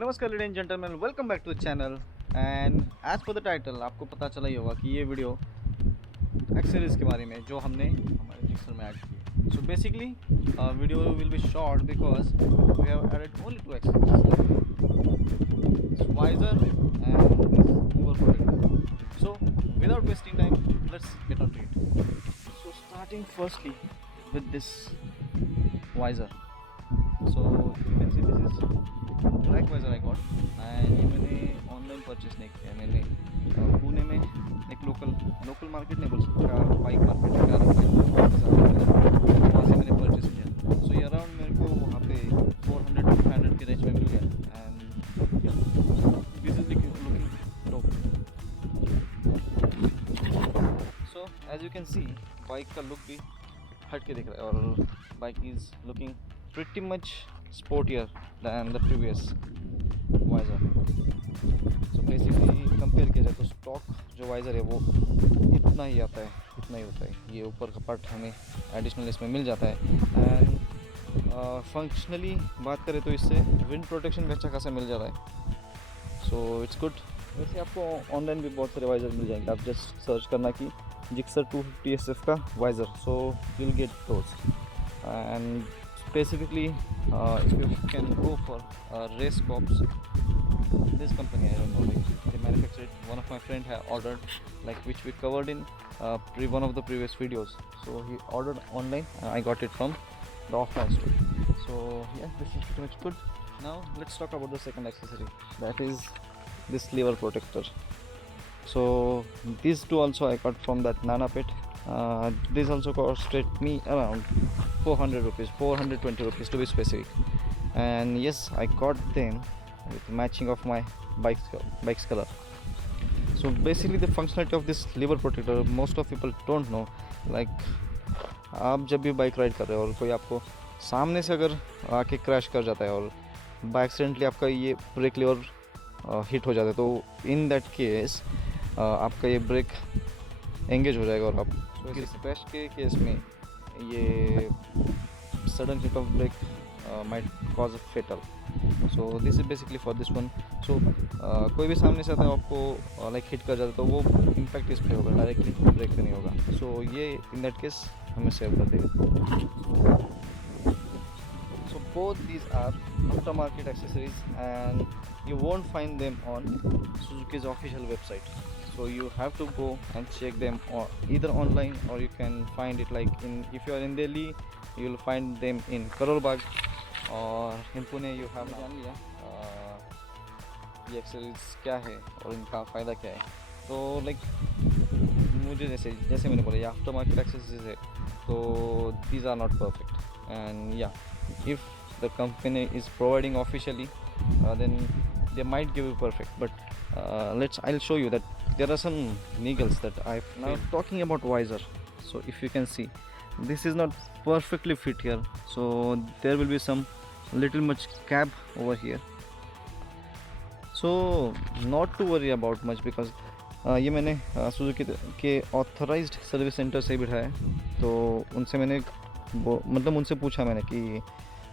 नमस्कार ladies and gentleman, welcome back to the channel. And as per the title आपको पता चला ही होगा कि ये वीडियो एक्सेसरीज के बारे में जो हमने हमारे जिक्सर में ऐड की। So basically video will be short because we have added only two accessories, visor and this lever protector. So without wasting time let's get on to it. So starting firstly with this visor. So you can see this is black visor I got and ये मैंने online purchase नहीं किया। मैंने पुणे में एक local market नहीं बोल सकता, बाइक मार्केट वहाँ से मैंने परचेस किया। सो ये अराउंड मेरे को वहाँ पे 400 to 500 के रेंज में मिल गया। And this is looking dope. So as you can see bike का लुक भी हट के दिख रहा है और bike is looking pretty much sportier than the previous visor. So basically compare किया जाए तो स्टॉक जो वाइज़र है वो इतना ही आता है, इतना ही होता है। ये ऊपर का पार्ट हमें एडिशनल इसमें मिल जाता है। एंड फंक्शनली बात करें तो इससे विंड प्रोटेक्शन भी अच्छा खासा मिल जाता है। So it's good. वैसे आपको ऑनलाइन भी बहुत सारे वाइज़र मिल जाएंगे, आप जस्ट सर्च करना कि जिक्सर 250 SF का visor, so you will get those. And specifically if you can go for race cops, this company I don't know, like they manufacture it. One of my friend had ordered, like which we covered in one of the previous videos. So he ordered online and I got it from the offline store. So yeah, this is pretty much good. Now let's talk about the second accessory, that is this lever protector. So these two also I got from that Nana Pet. This also costed me around 400 rupees, 420 rupees to be specific. And yes, I got them with matching of my bike's color. So basically the functionality of this lever protector, most of people don't know. Like आप जब भी bike ride कर रहे हो और कोई आपको सामने से अगर आके क्रैश कर जाता है और बाय एक्सीडेंटली आपका ये ब्रेक लीवर हिट हो जाता है, तो इन दैट केस आपका ये ब्रेक एंगेज हो जाएगा और आप क्रैश के केस में ये sudden hit of break might cause fatal. So this is basically for this one. So कोई भी सामने से आता है आपको लाइक हिट कर जाता है तो वो इम्पैक्ट इस पे होगा, डायरेक्टली ब्रेक पे नहीं होगा। सो ये इन दैट केस हमें सेव कर देगा। So both these are aftermarket accessories and you won't find them on Suzuki's official website, so you have to go and check them either online or you can find it like if you are in Delhi you will find them in Karol Bagh or in Pune you have जान लिया ये accessories क्या है और इनका फ़ायदा क्या है। तो लाइक मुझे जैसे मैंने बोला ये आफ्टर मार्केट एक्सेसरीज है, तो these are not perfect and yeah, if the company is providing officially then they might give you perfect, but I'll show you that there are some niggles that I've now talking about visor. So if you can see, this is not perfectly fit here, so there will be some little much cap over here. So not to worry about much because ये मैंने Suzuki के authorised service centre से बिठाया है, तो उनसे मैंने मतलब उनसे पूछा मैंने कि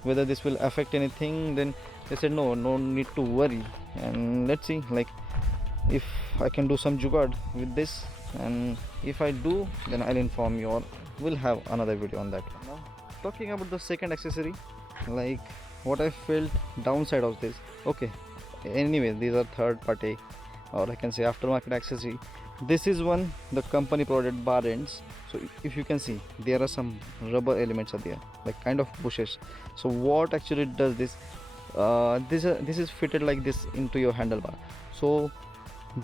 whether this will affect anything, then they said no need to worry, and let's see like if I can do some jugaad with this, and if I do then I'll inform you or we'll have another video on that. Now talking about the second accessory, like what I felt downside of this, okay, anyway these are third party or I can say aftermarket accessory. This is one the company provided bar ends. So if you can see there are some rubber elements are there, like kind of bushes. So what actually does this, this is fitted like this into your handlebar. So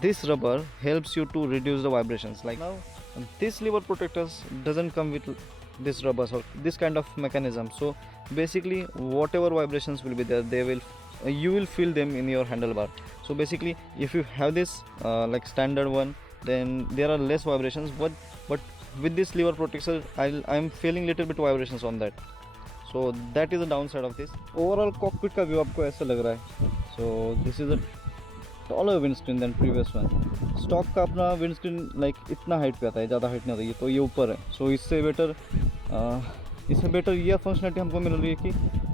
this rubber helps you to reduce the vibrations. Like now this lever protectors doesn't come with this rubbers or this kind of mechanism. So basically whatever vibrations will be there, they will you will feel them in your handlebar. So basically if you have this like standard one, then there are less vibrations, but with this lever protector I'm feeling little bit vibrations on that. So that is the downside of this. Overall cockpit का view आपको ऐसा लग रहा है. So this is a taller windscreen than previous one. Stock का अपना windscreen like इतना height पे आता है, ज़्यादा हाइट नहीं आता है, तो ये ऊपर है. So इससे बेटर ये फंक्शनलिटी हमको मिल रही है कि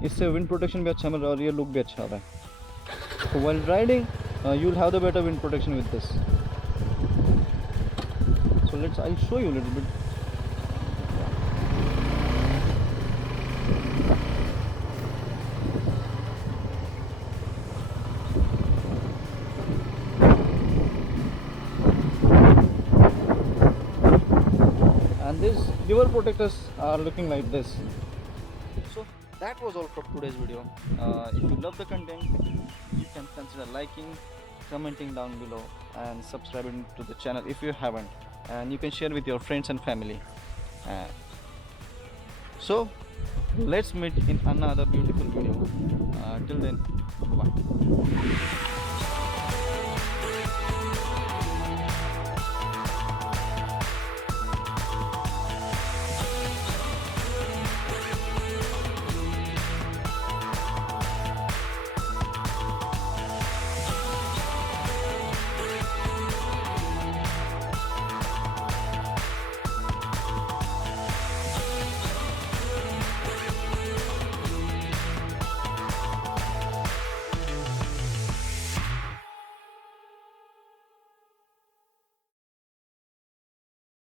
इससे विंड प्रोटेक्शन भी अच्छा मिल रहा है और ये लुक भी अच्छा आ रहा है. So while riding, you'll have the better wind protection with this. So I'll show you a little bit. And these dual protectors are looking like this. So that was all for today's video. If you love the content, you can consider liking, commenting down below, and subscribing to the channel if you haven't, and you can share with your friends and family. So let's meet in another beautiful video. Till then, bye.